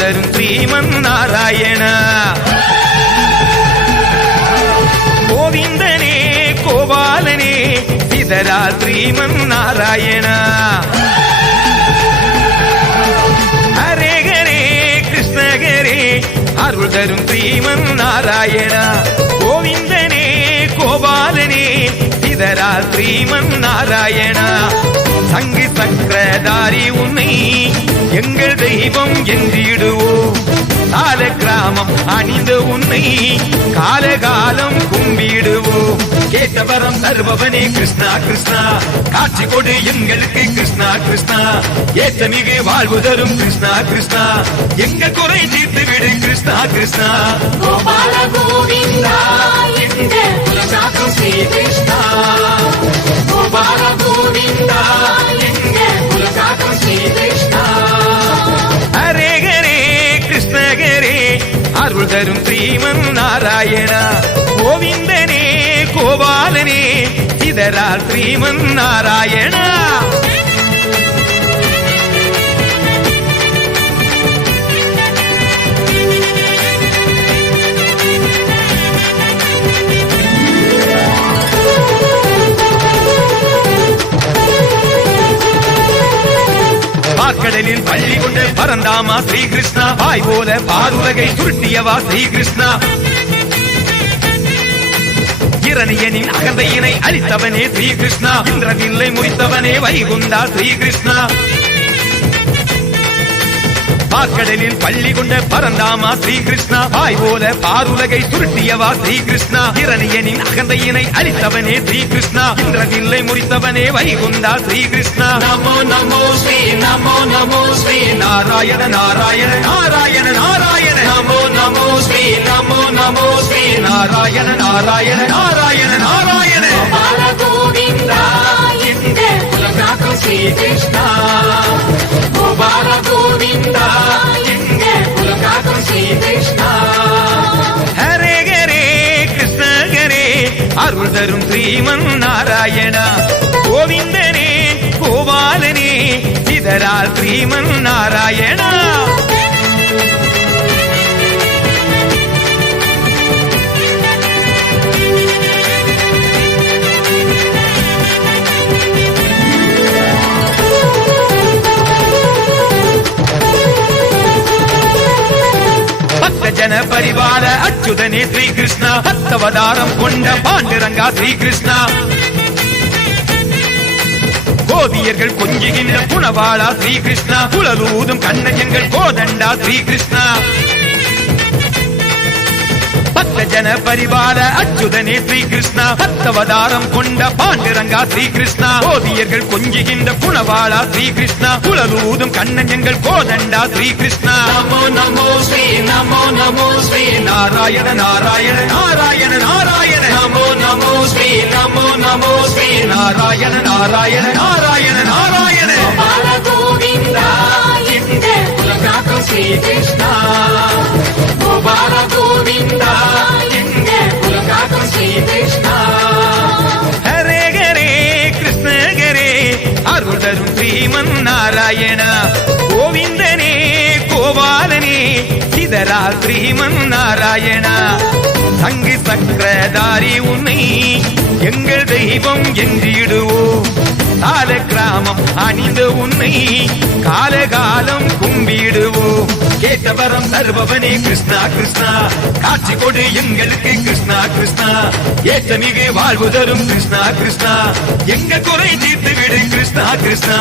தரும் ஸ்ரீமன் நாராயணா. கோவிந்தனே கோபாலனே சிதரா ஸ்ரீமன் நாராயணா. ஹரேகரே கிருஷ்ணகரே அருள் தரும் ஸ்ரீமன் நாராயணா. கோவிந்தனே கோபாலனே சிதரா ஸ்ரீமன் நாராயணா. சங்கு சக்கரதாரி உன்னை எங்கள் தெய்வம் என்றிடுவோம் கால கிராமம் அணிந்த உன்னை காலகாலம் கும்பிடுவோம் கேட்டவரம் தருபவனே கிருஷ்ணா கிருஷ்ணா. காட்சி கொடு எங்களுக்கு கிருஷ்ணா கிருஷ்ணா. ஏத்த மிகு வாழ்வு தரும் கிருஷ்ணா கிருஷ்ணா. எங்க குறை தீர்த்து விடு கிருஷ்ணா கிருஷ்ணா. கோபால கோவிந்தா கிருஷ்ணா. கோபால கோவிந்தா அருள் தரும் ஸ்ரீமன் நாராயணா கோவிந்தனே கோபாலனே இதரா ஸ்ரீமன் கடலில் பள்ளி கொண்டு பரந்தாமா ஸ்ரீகிருஷ்ணா. வாய் போல பாருலகை சுருட்டியவா ஸ்ரீகிருஷ்ணா. இரணியனின் அகந்தையினை அளித்தவனே ஸ்ரீகிருஷ்ணா. இந்திரனில்லை முடித்தவனே வைகுந்தா ஸ்ரீகிருஷ்ணா. பார்க்கடலில் பள்ளி கொண்ட பரந்தாமா ஸ்ரீகிருஷ்ணா வாய் போல பாருலகை சுருட்டியவா ஸ்ரீகிருஷ்ணா. இரணியனின் அகந்தையினை அளித்தவனே ஸ்ரீகிருஷ்ணா. இந்திரனில்லை முறித்தவனே வைகுந்தா ஸ்ரீகிருஷ்ணா. நமோ நமோ ஸ்ரீ நமோ நமோ ஸ்ரீ. நாராயண நாராயண நாராயண நாராயண. நமோ நமோ ஸ்ரீ நமோ நமோ ஸ்ரீ. நாராயண நாராயண நாராயண நாராயண. கோவிந்தா குலசாக்கும் ஸ்ரீ கிருஷ்ணா. கோபால கோவிந்தா என்ற குலசாக்கும் ஸ்ரீ கிருஷ்ணா. ஹரே ஹரே கிருஷ்ண அருள் தரும் ஸ்ரீமன் நாராயணா கோவிந்தனே கோபாலனே சிதரால் ஸ்ரீமன் நாராயணா பக்த பரிவார அச்சுதனே ஸ்ரீகிருஷ்ணா அத்தவதாரம் கொண்ட பாண்டுரங்கா ஸ்ரீகிருஷ்ணா. கோபியர்கள் கொஞ்சுகின்ற குணவாளா ஸ்ரீகிருஷ்ணா குழலூதும் கண்ணஜங்கள் கோதண்டா ஸ்ரீகிருஷ்ணா. பக்த ஜன பரிவார அச்சுதனே ஸ்ரீகிருஷ்ணா பக்தவதாரம் கொண்ட பாண்டுரங்கா ஸ்ரீகிருஷ்ணா கோபியர்கள் கொஞ்சுகின்ற குணவாளா ஸ்ரீகிருஷ்ணா குழலூதும் கண்ணஞ்சங்கள் கோதண்டா ஸ்ரீகிருஷ்ணா. நமோ நமோ ஸ்ரீ நமோ நமோ ஸ்ரீ நாராயண நாராயண நாராயண நாராயண. நமோ நமோ ஸ்ரீ நமோ நமோ ஸ்ரீ நாராயண நாராயண நாராயண நாராயண. கோவிந்தா என்ற குலசாக்கும் ஸ்ரீ கிருஷ்ணா. கோபால கோவிந்தா நாராயணா கோவிந்தனே கோபாலனே சிதராத்ரி ஸ்ரீமன் நாராயணா சங்கு சக்கரதாரி உன்னை எங்கள் தெய்வம் என்றிடுவோம். கால கிராமம் அணிந்த உன்னை காலகாலம் கும்பிடுவோம். கேட்டவரம் தருபவனே கிருஷ்ணா கிருஷ்ணா. காட்சி கொடு எங்களுக்கு கிருஷ்ணா கிருஷ்ணா. ஏற்ற மிகு வாழ்வு தரும் கிருஷ்ணா கிருஷ்ணா. எங்க குறை தீர்த்து விடு கிருஷ்ணா கிருஷ்ணா.